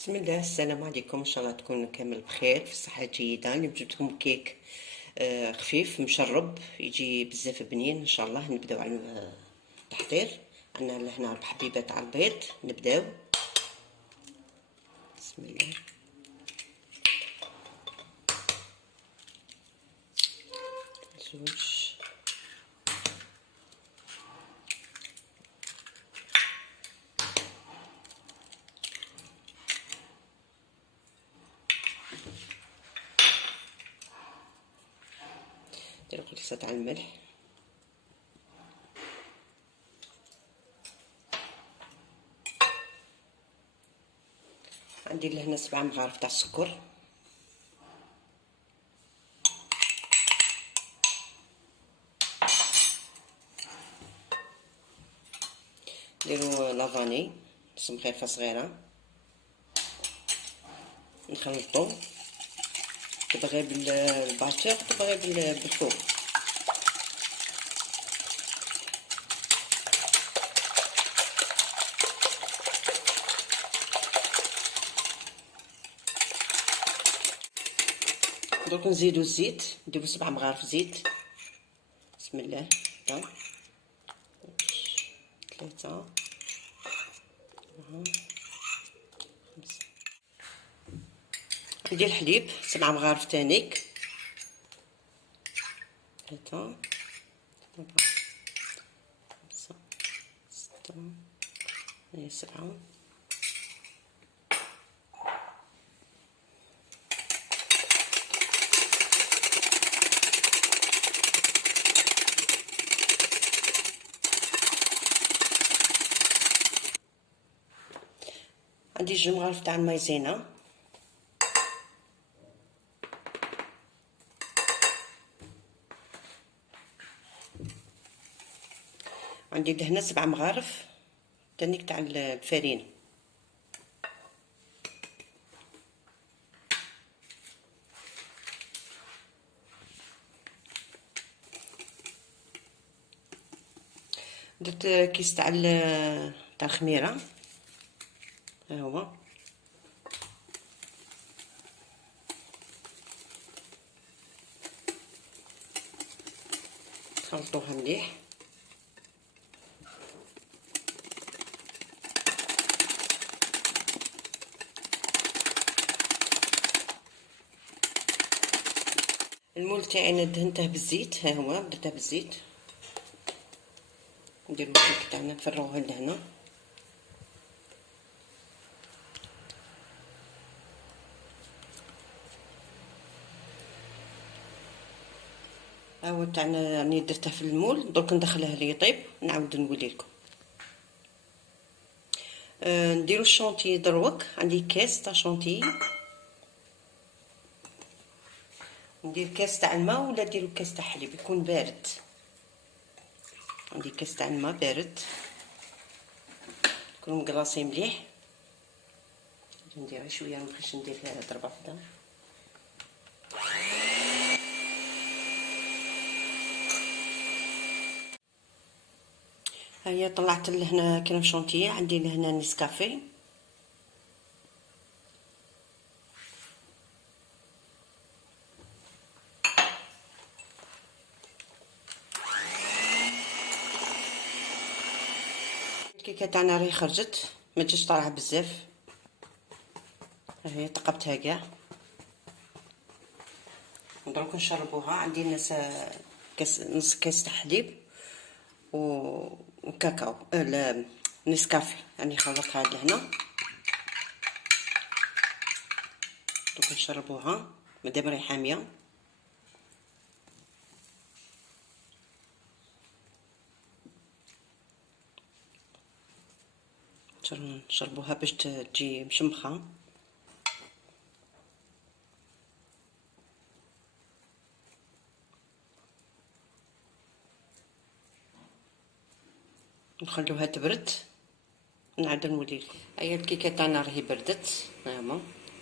بسم الله. السلام عليكم، ان شاء الله تكونوا كامل بخير في صحه جيده. اليوم جبتكم كيك خفيف مشرب يجي بزاف بنين. ان شاء الله نبداو على التحضير. عندنا هنا 4 حبيبات على البيض. نبداو. بسم الله. زوج. نديرو قليصه تاع الملح. عندي لهنا 7 مغارف تاع السكر. نديرو لافاني نص مغرفه صغيره. نخلطو. تبغي بالباتور تبغي بالفوق. درك نزيدو الزيت. نديرو 7 مغارف زيت. بسم الله. 3 4 5. ندير الحليب 7 مغارف تانيك. 3 4 5 6 7. عندي 2 مغارف تاع المايزينا. عندي لهنا 7 مغارف تانيك تاع الفرينه. درت كيس تاع الخميره. ها هو. خلطوها مليح. المول تاعي انا دهنته بالزيت. ها هو درته بالزيت. نديرو الكيك تاعنا نفرغوه لهنا. ها هو تاعنا راني درته في المول. درك ندخله لي يطيب نعاود نولي لكم. نديرو الشونتي دروك. عندي كاس تاع شونتي. ندير كاس تاع الماء ولا ديرو كاس تاع حليب يكون بارد. عندي كاس تاع الماء بارد يكون مقلاصي مليح. ندير شويه مابغيتش ندير فيها ضربه وحده. هيا طلعت لهنا كريم شونتي. عندي لهنا نسكافيه. الكيكه تاعنا راهي خرجت ما تجيش طالعه بزاف. هي تقبتها كاع. دروك نشربوها. عندي نص كاس تاع حليب وكاكاو. لا نسكافي يعني خلطتها لهنا. دروك نشربوها. مادام راهي حاميه. نشربوها باش تجي مشمخه. نخلوها تبرد نعاود نوليلكم. هيا الكيكه تاعنا راهي بردت. هاهما.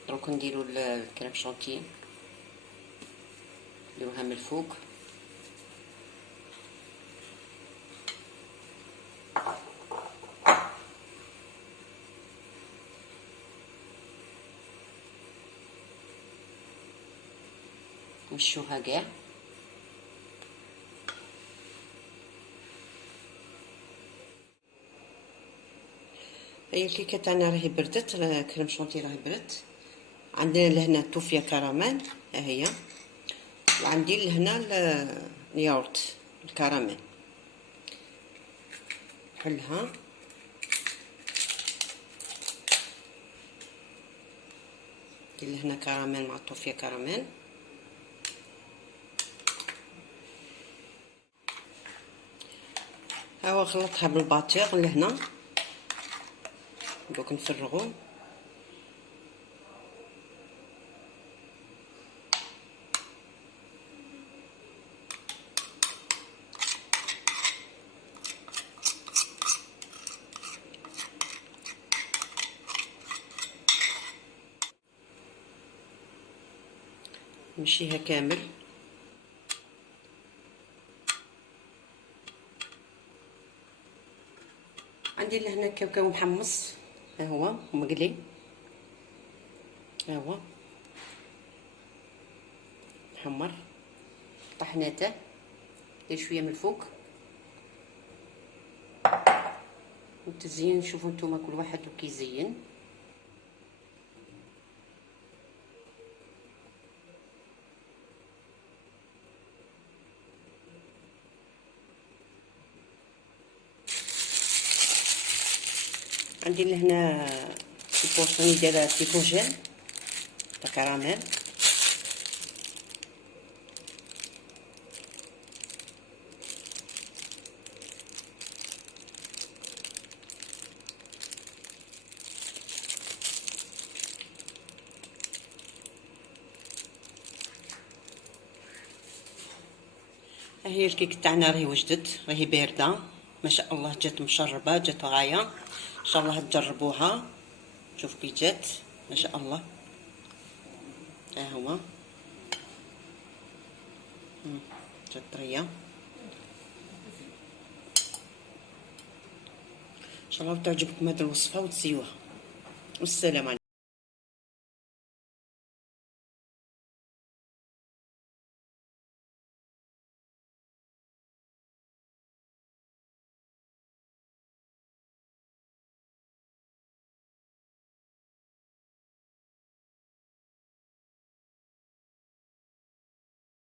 دروك نديرو الكريم شونتي. نديروها من الفوق. نمشوها كاع. هي الكيكه تاعنا راهي بردت، كريم شونتي راهي برد. عندنا لهنا توفيا كراميل، ها هي، وعندي لهنا الياورت الكراميل. نحلها، ندير لهنا كراميل مع الطوفيه كراميل. هاهو خلطتها بالباتيغ لهنا، دوك نفرغو. نمشيها كامل. عندي لهنا كاوكاو محمص، ها هو مقلي، ها هو محمر، طحناته، ندير شويه من الفوق. والتزيين شوفوا نتوما كل واحد وكيزين. عندي لهنا في بورسوني ديال سيكوجين تاع كراميل. ها هي الكيك تاعنا راهي وجدت، راهي بارده ما شاء الله، جات مشربه، جات غايه. ان شاء الله تجربوها. شوف كي جات ما شاء الله. ها هو جات طريه. ان شاء الله تعجبكم هذه الوصفه وتسيوها. والسلام عليكم.